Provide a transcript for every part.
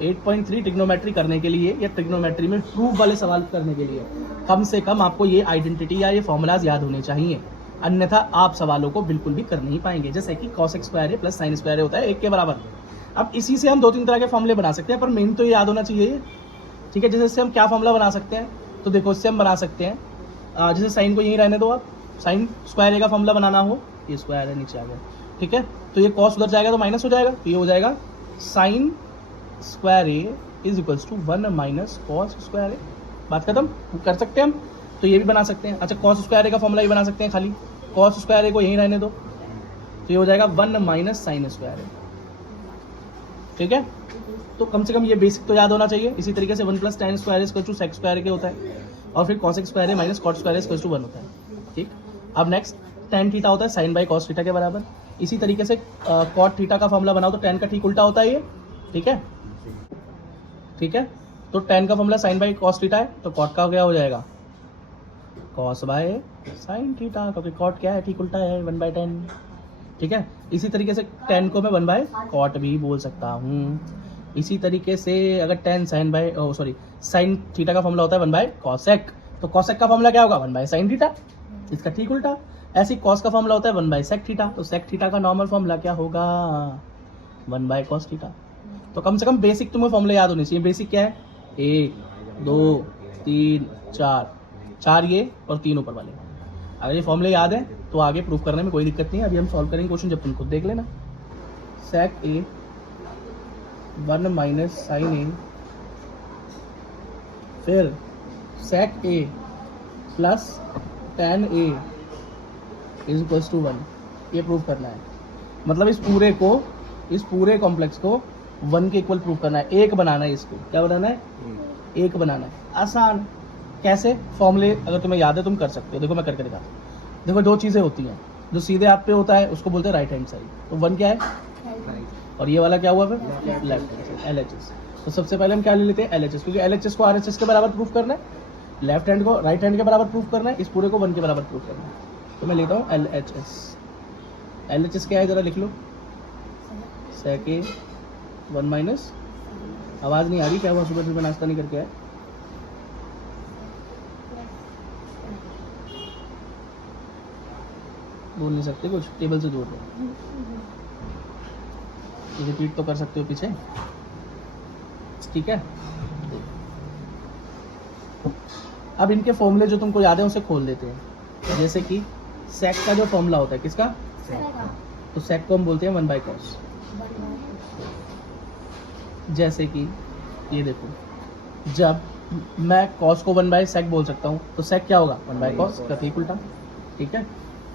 8.3 trigonometry करने के लिए या ट्रिग्नोमेट्री में प्रूफ वाले सवाल करने के लिए कम से कम आपको ये आइडेंटिटी या ये फॉर्मूलाज याद होने चाहिए, अन्यथा आप सवालों को बिल्कुल भी कर नहीं पाएंगे। जैसे कि cos square plus sine square होता है 1 के बराबर। अब इसी से हम 2-3 तरह के फॉर्मूले बना सकते हैं, पर मेन तो ये याद होना चाहिए, ठीक है। जैसे इससे हम क्या फॉर्मूला बना सकते हैं, तो देखो इससे हम बना सकते हैं, जैसे साइन को यहीं रहने दो आप, साइन स्क्वायर ए का फॉर्मूला बनाना हो, ये स्क्वायर है नीचे आ गया, ठीक है। तो ये कॉस उधर जाएगा तो माइनस हो जाएगा, तो ये हो जाएगा sine square A is equals to 1 minus cos square A. बात खत्म, कर सकते हैं हम। तो ये भी बना सकते हैं। अच्छा, कॉस स्क्वायर ए का फॉर्मूला ये बना सकते हैं, खाली कॉस स्क्वायर ए को यहीं रहने दो, तो ये हो जाएगा 1 माइनस साइन स्क्वायर ए, ठीक है। तो कम से कम ये बेसिक तो याद होना चाहिए। इसी तरीके से 1 plus tan square equal to sec square के होता है, और फिर cos square A minus cot square equal to 1 होता है, ठीक। अब नेक्स्ट tan थीटा होता है साइन बाई कॉस थीटा के बराबर। इसी तरीके से कॉट थीटा का फॉर्मूला बनाओ तो tan का ठीक उल्टा होता है ये, ठीक है, ठीक है। तो tan का formula sine by cos theta है, तो कॉट का क्या हो जाएगा कॉस बाय साइन थीटा, क्योंकि कॉट क्या है ठीक उल्टा है 1/10, ठीक है। इसी तरीके से tan को मैं 1/cot भी बोल सकता हूँ। इसी तरीके से अगर tan साइन थीटा का फॉर्मूला होता है 1/cosec, तो cosec का फॉर्मूला क्या होगा 1/sin थीटा, इसका ठीक उल्टा। ऐसे cos का फॉर्मूला होता है 1/sec थीटा, तो sec थीटा का नॉर्मल फॉर्मूला क्या होगा 1/cos थीटा। तो कम से कम बेसिक तुम्हें फॉर्मूला याद होने चाहिए। बेसिक क्या है 1 2 3 4 ये और 3 ऊपर वाले। अगर ये फॉर्मूले याद है तो आगे प्रूफ करने में कोई दिक्कत नहीं है। अभी हम सॉल्व करेंगे क्वेश्चन, जब तुम खुद देख लेना। sec a 1 minus sine A, फिर sec a प्लस tan a is equals to 1, ये प्रूफ करना है। मतलब इस पूरे कॉम्प्लेक्स को 1 के इक्वल प्रूफ करना है, एक बनाना है। इसको क्या बनाना है, एक बनाना है। आसान कैसे, फॉर्मूले अगर तुम्हें याद है तुम कर सकते हो। देखो मैं करके दिखाता हूँ। देखो दो चीज़ें होती हैं, जो सीधे हाथ पे होता है उसको बोलते हैं राइट हैंड साइड, तो 1 क्या है और ये वाला क्या हुआ फिर लेफ्ट हैंड साइड LHS। तो सबसे पहले हम क्या ले लेते हैं LHS, क्योंकि LHS को RHS के बराबर प्रूफ करना है, लेफ्ट हैंड को राइट हैंड के बराबर प्रूफ करना है, इस पूरे को 1 के बराबर प्रूफ करना है। तो मैं लेता हूँ LHS क्या है ज़रा लिख लो, sec a 1 माइनस, आवाज़ नहीं आ रही, क्या हुआ सुबह सुबह नाश्ता नहीं करके आए, बोल नहीं सकते कुछ, टेबल से दूर रहो, रिपीट तो कर सकते हो पीछे, ठीक है। अब इनके फॉर्मूले जो तुमको याद है उसे खोल देते हैं। जैसे कि सेक का जो फॉर्मूला होता है किसका, तो सेक को हम बोलते हैं 1/cos। जैसे कि ये देखो, जब मैं cos को 1/sec बोल सकता हूँ, तो sec क्या होगा 1/cos का ठीक उल्टा, ठीक है।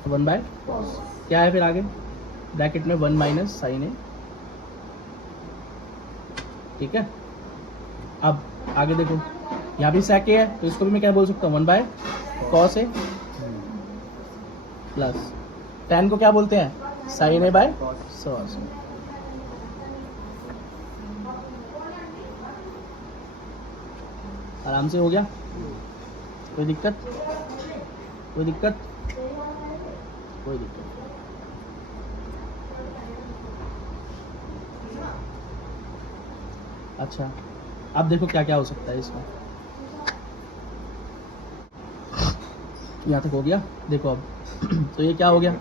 1/cos क्या है फिर आगे ब्रैकेट में 1 माइनस साइन ए, ठीक है। अब आगे देखो, यहाँ भी sec ए है, तो इसको भी मैं क्या बोल सकता हूँ 1/cos ए, प्लस tan को क्या बोलते हैं साइन ए बाय cos ए। आराम से हो गया, कोई दिक्कत, कोई दिक्कत, कोई दिक्कत। अच्छा, अब देखो क्या क्या हो सकता है इसमें, यहाँ तक हो गया। देखो अब तो ये क्या हो गया,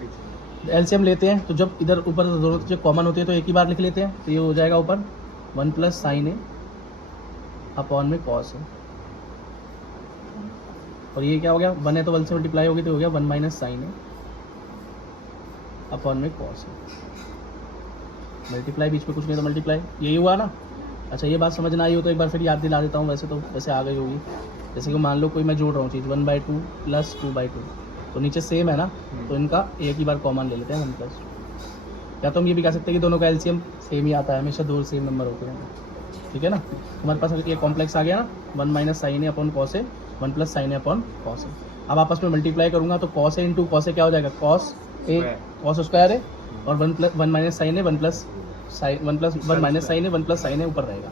एलसीएम लेते हैं, तो जब इधर ऊपर जरूरत जो कॉमन होती है तो एक ही बार लिख लेते हैं, तो ये हो जाएगा ऊपर 1 प्लस साइन ए अपॉन में कॉस है, और ये क्या हो गया 1 है तो 1 से मल्टीप्लाई हो गई, तो हो गया 1 माइनस साइन है अपॉन में कॉस है। मल्टीप्लाई बीच में कुछ नहीं तो मल्टीप्लाई, यही हुआ ना। अच्छा, ये बात समझ ना आई हो तो एक बार फिर याद दिला देता हूँ, वैसे आ गई होगी। जैसे कि मान लो कोई मैं जोड़ रहा हूँ चीज़ 1/2 प्लस 2/2, तो नीचे सेम है ना, तो इनका एक ही बार कॉमन ले लेते हैं 1+2। या तो हम ये भी कह सकते हैं कि दोनों का एलसीएम सेम ही आता है, हमेशा दो सेम नंबर होते हैं, ठीक है ना। हमारे पास ये कॉम्प्लेक्स आ गया ना, 1 minus sine A upon cos A, 1 plus sign A upon cos A. अब आपस में मल्टीप्लाई करूँगा तो cos A into cos A क्या हो जाएगा कॉस ए कॉस स्क्वायर है, और 1 माइनस साइन ए 1 प्लस 1 माइनस साइन ए 1 प्लस साइन ए ऊपर रहेगा,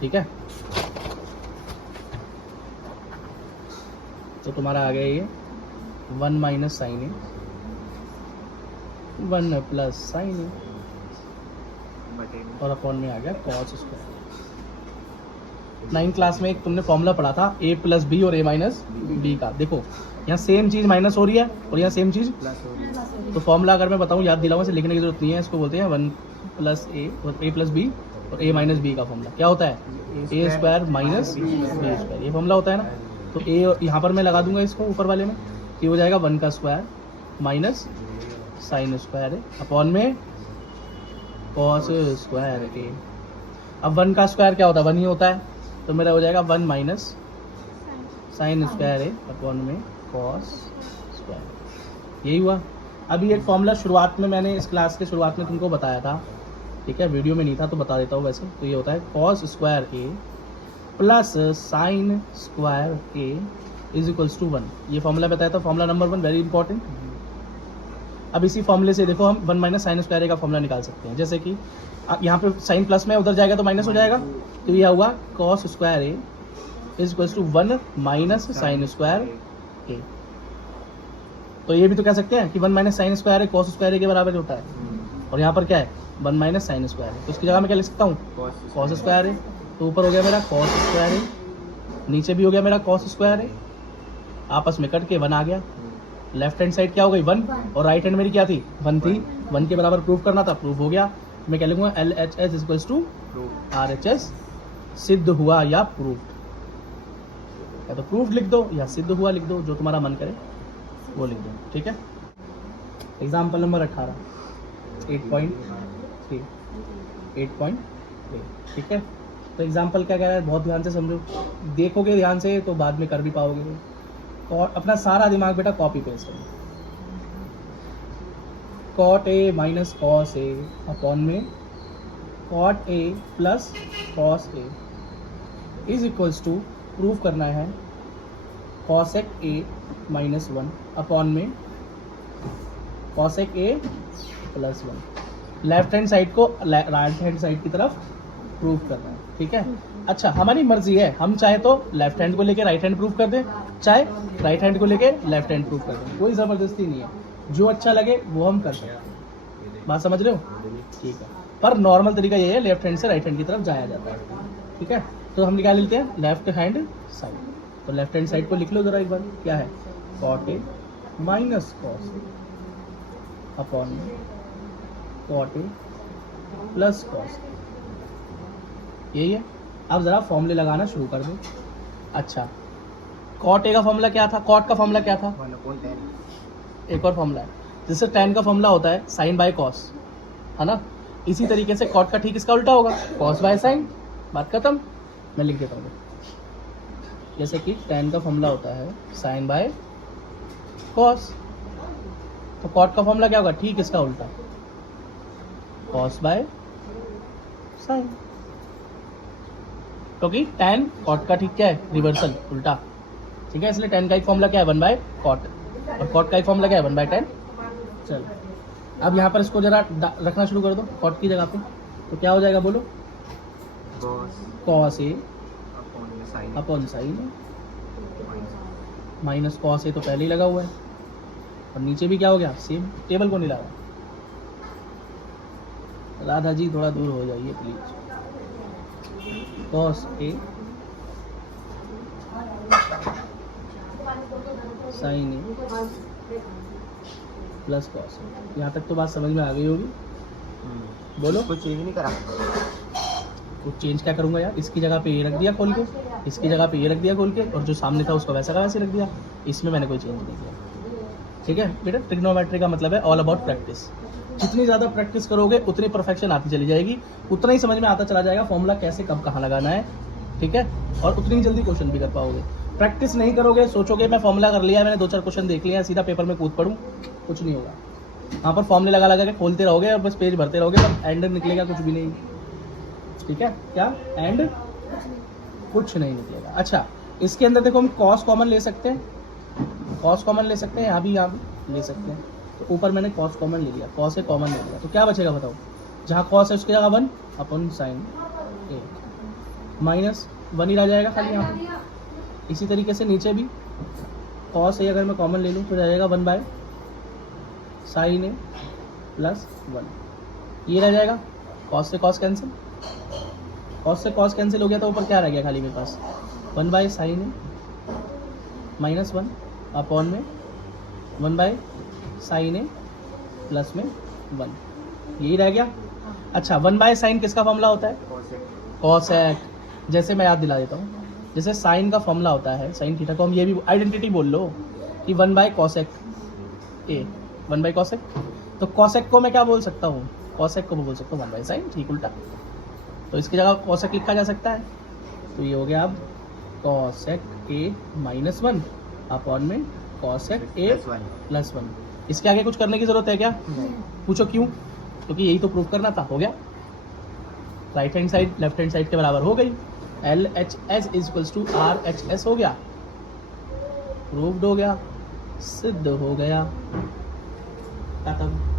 ठीक है। तो तुम्हारा आ गया ये 1 माइनस साइन ए 1 प्लस साइन ए, और अपॉन में आ गया कॉस स्क्वायर। 9th क्लास में एक तुमने फॉर्मूला पढ़ा था a प्लस बी और a माइनस बी का। देखो यहाँ सेम चीज़ माइनस हो रही है और यहाँ सेम चीज़ प्लस हो रही है। तो फॉर्मूला अगर मैं बताऊँ याद दिलाऊँ, से लिखने की जरूरत नहीं है, इसको बोलते हैं 1 प्लस ए और a प्लस बी और a माइनस बी का फॉर्मूला क्या होता है ए स्क्वायर माइनस बी स्क्वायर, ये फॉर्मूला होता है ना। तो ए यहाँ पर मैं लगा दूंगा इसको ऊपर वाले में, ये हो जाएगा 1 का स्क्वायर माइनस साइन स्क्वायर है अपॉन में कॉस स्क्वायर ए। अब 1 का स्क्वायर क्या होता है 1 ही होता है, तो मेरा हो जाएगा 1 माइनस साइन स्क्वायर ए अपॉन में कॉस स्क्वायर, यही हुआ। अभी एक फॉर्मूला शुरुआत में मैंने इस क्लास के शुरुआत में तुमको बताया था, ठीक है, वीडियो में नहीं था तो बता देता हूँ वैसे। तो ये होता है cos square A plus sine square A is equals to 1। ये फॉर्मूला बताया था, फॉर्मूला नंबर 1 वेरी इंपॉर्टेंट। अब इसी फॉर्मूले से देखो हम 1 माइनस साइन स्क्वायर ए का फॉर्मूला निकाल सकते हैं। जैसे कि यहाँ पे साइन प्लस में उधर जाएगा तो माइनस हो जाएगा, तो ये हुआ cos square A is equals to 1 minus sine square A. तो ये भी तो कह सकते हैं कि 1 minus sine square A cos square A के बराबर होता है, और यहाँ पर क्या है 1 माइनस साइन स्क्वायर है, तो इसकी जगह मैं क्या लिख सकता हूँ कॉस स्क्वायर है। तो ऊपर हो गया मेरा कॉस स्क्वायर है, नीचे भी हो गया मेरा कॉस स्क्वायर है, आपस में कट के 1 आ गया। लेफ्ट हैंड साइड क्या हो गई 1 और राइट हैंड मेरी क्या थी 1 थी, 1 के बराबर प्रूफ करना था, प्रूफ हो गया। मैं क्या लिखूंगा LHS इक्वल्स टू RHS, सिद्ध हुआ या प्रूफ, या तो प्रूफ लिख दो या सिद्ध हुआ लिख दो, जो तुम्हारा मन करे वो लिख दो, ठीक है। एग्जाम्पल नंबर 18 8.3 ठीक है। तो एग्जाम्पल क्या कह रहा है बहुत ध्यान से समझो, देखोगे ध्यान से तो बाद में कर भी पाओगे। और अपना सारा दिमाग बेटा कॉपी पेस्ट करो, cot A minus cos A upon में cot A plus cos A is equals to proof करना है कॉसेक ए माइनस 1 अपॉन में cosec A plus 1। Left hand side को राइट हैंड साइड की तरफ प्रूफ करना है, ठीक है। अच्छा हमारी मर्जी है, हम चाहे तो लेफ्ट हैंड को लेके राइट हैंड प्रूफ कर दें, चाहे राइट हैंड को लेके लेफ्ट हैंड प्रूफ कर दें, कोई ज़बरदस्ती नहीं है, जो अच्छा लगे वो हम कर सकते हैं। बात समझ रहे हो, ठीक है। पर नॉर्मल तरीका ये है लेफ्ट हैंड से राइट हैंड की तरफ जाया जाता है, ठीक है। तो हम निकाल लेते हैं लेफ्ट हैंड साइड, तो लेफ्ट हैंड साइड को लिख लो जरा एक बार, क्या है cot A minus cos A upon cot A plus cos, यही है। अब ज़रा फॉर्मूले लगाना शुरू कर दो। अच्छा कॉट ए का फॉर्मूला क्या था, कॉट का फॉर्मूला क्या था 1/10। एक और फॉर्मूला है जिससे tan का फॉर्मूला होता है साइन बाय कॉस, है ना। इसी तरीके से कॉट का ठीक इसका उल्टा होगा कॉस बाय साइन, बात खत्म। मैं लिख देता हूँ, जैसे कि tan का फॉर्मूला होता है साइन बाय कॉस, तो कॉट का फॉर्मूला क्या होगा ठीक इसका उल्टा कॉस बाय साइन, क्योंकि tan कॉट का ठीक क्या है रिवर्सल उल्टा, ठीक है। इसलिए tan का एक फॉर्मूला क्या है 1 बाय कॉट, और कॉट का एक फॉर्मूला क्या है 1 बाय tan। चलो अब यहाँ पर इसको जरा रखना शुरू कर दो कॉट की जगह पे, तो क्या हो जाएगा बोलो cos A upon sine minus cos ए, तो पहले ही लगा हुआ है, और नीचे भी क्या हो गया सेम, टेबल को नहीं लगा। राधा जी थोड़ा दूर हो जाइए please. Cos A sine A plus cos, यहाँ तक तो बात समझ में आ गई होगी। बोलो कुछ चेंज नहीं करा, कुछ चेंज क्या करूँगा यार, इसकी जगह पे ये रख दिया खोल के, इसकी जगह पे ये रख दिया खोल के, और जो सामने था उसको वैसा का वैसे रख दिया, इसमें मैंने कोई चेंज नहीं किया, ठीक है बेटा। ट्रिग्नोमेट्री का मतलब है ऑल अबाउट प्रैक्टिस, जितनी ज़्यादा प्रैक्टिस करोगे उतनी परफेक्शन आती चली जाएगी, उतना ही समझ में आता चला जाएगा फॉर्मूला कैसे कब कहाँ लगाना है, ठीक है। और उतनी ही जल्दी क्वेश्चन भी कर पाओगे। प्रैक्टिस नहीं करोगे, सोचोगे मैं फॉर्मूला कर लिया, मैंने 2-4 क्वेश्चन देख लिया, सीधा पेपर में कूद पड़ूँ, कुछ नहीं होगा। वहाँ पर फॉर्मूले लगा लगा के खोलते रहोगे और बस पेज भरते रहोगे, पर एंड निकलेगा कुछ भी नहीं, ठीक है। क्या एंड कुछ नहीं निकलेगा। अच्छा इसके अंदर देखो हम कॉस कॉमन ले सकते हैं, कॉस कॉमन ले सकते हैं, यहाँ भी ले सकते हैं। तो ऊपर मैंने कॉस कॉमन ले लिया, कॉस से कॉमन ले लिया, तो क्या बचेगा बताओ, जहाँ कॉस है उसकी जगह 1 अपन साइन ए माइनस 1 ही रह जाएगा खाली यहाँ पर। इसी तरीके से नीचे भी कॉस ए अगर मैं कॉमन ले लूँ तो जाएगा 1 बाय साइन ए प्लस 1, ये रह जाएगा, कॉस से कॉस कैंसिल, कॉस से कॉस कैंसिल हो गया तो ऊपर क्या रह गया खाली मेरे पास 1 by sine A minus 1 upon में 1 बाय साइन ए प्लस में 1, यही रह गया। अच्छा 1 बाय साइन किसका फॉर्मूला होता है? कॉसेक। जैसे मैं याद दिला देता हूँ, जैसे साइन का फॉर्मूला होता है साइन थीटा को हम ये भी आइडेंटिटी बोल लो कि 1 बाय कॉसेक ए 1 बाय कॉसेक। तो कॉसेक को मैं क्या बोल सकता हूँ? कॉसेक को मैं बोल सकता हूँ 1 बाय साइन, ठीक उल्टा। तो इसकी जगह कॉसेक लिखा जा सकता है। तो ये हो गया अब कॉसेक ए माइनस 1 अपॉन में कॉसेक ए प्लस 1। इसके आगे कुछ करने की जरूरत है क्या? पूछो क्यों? क्योंकि यही तो प्रूव करना था। हो गया, right hand side left hand side के बराबर हो गई। LHS इक्वल्स टू RHS हो गया, प्रूव्ड हो गया, सिद्ध हो गया, खत्म।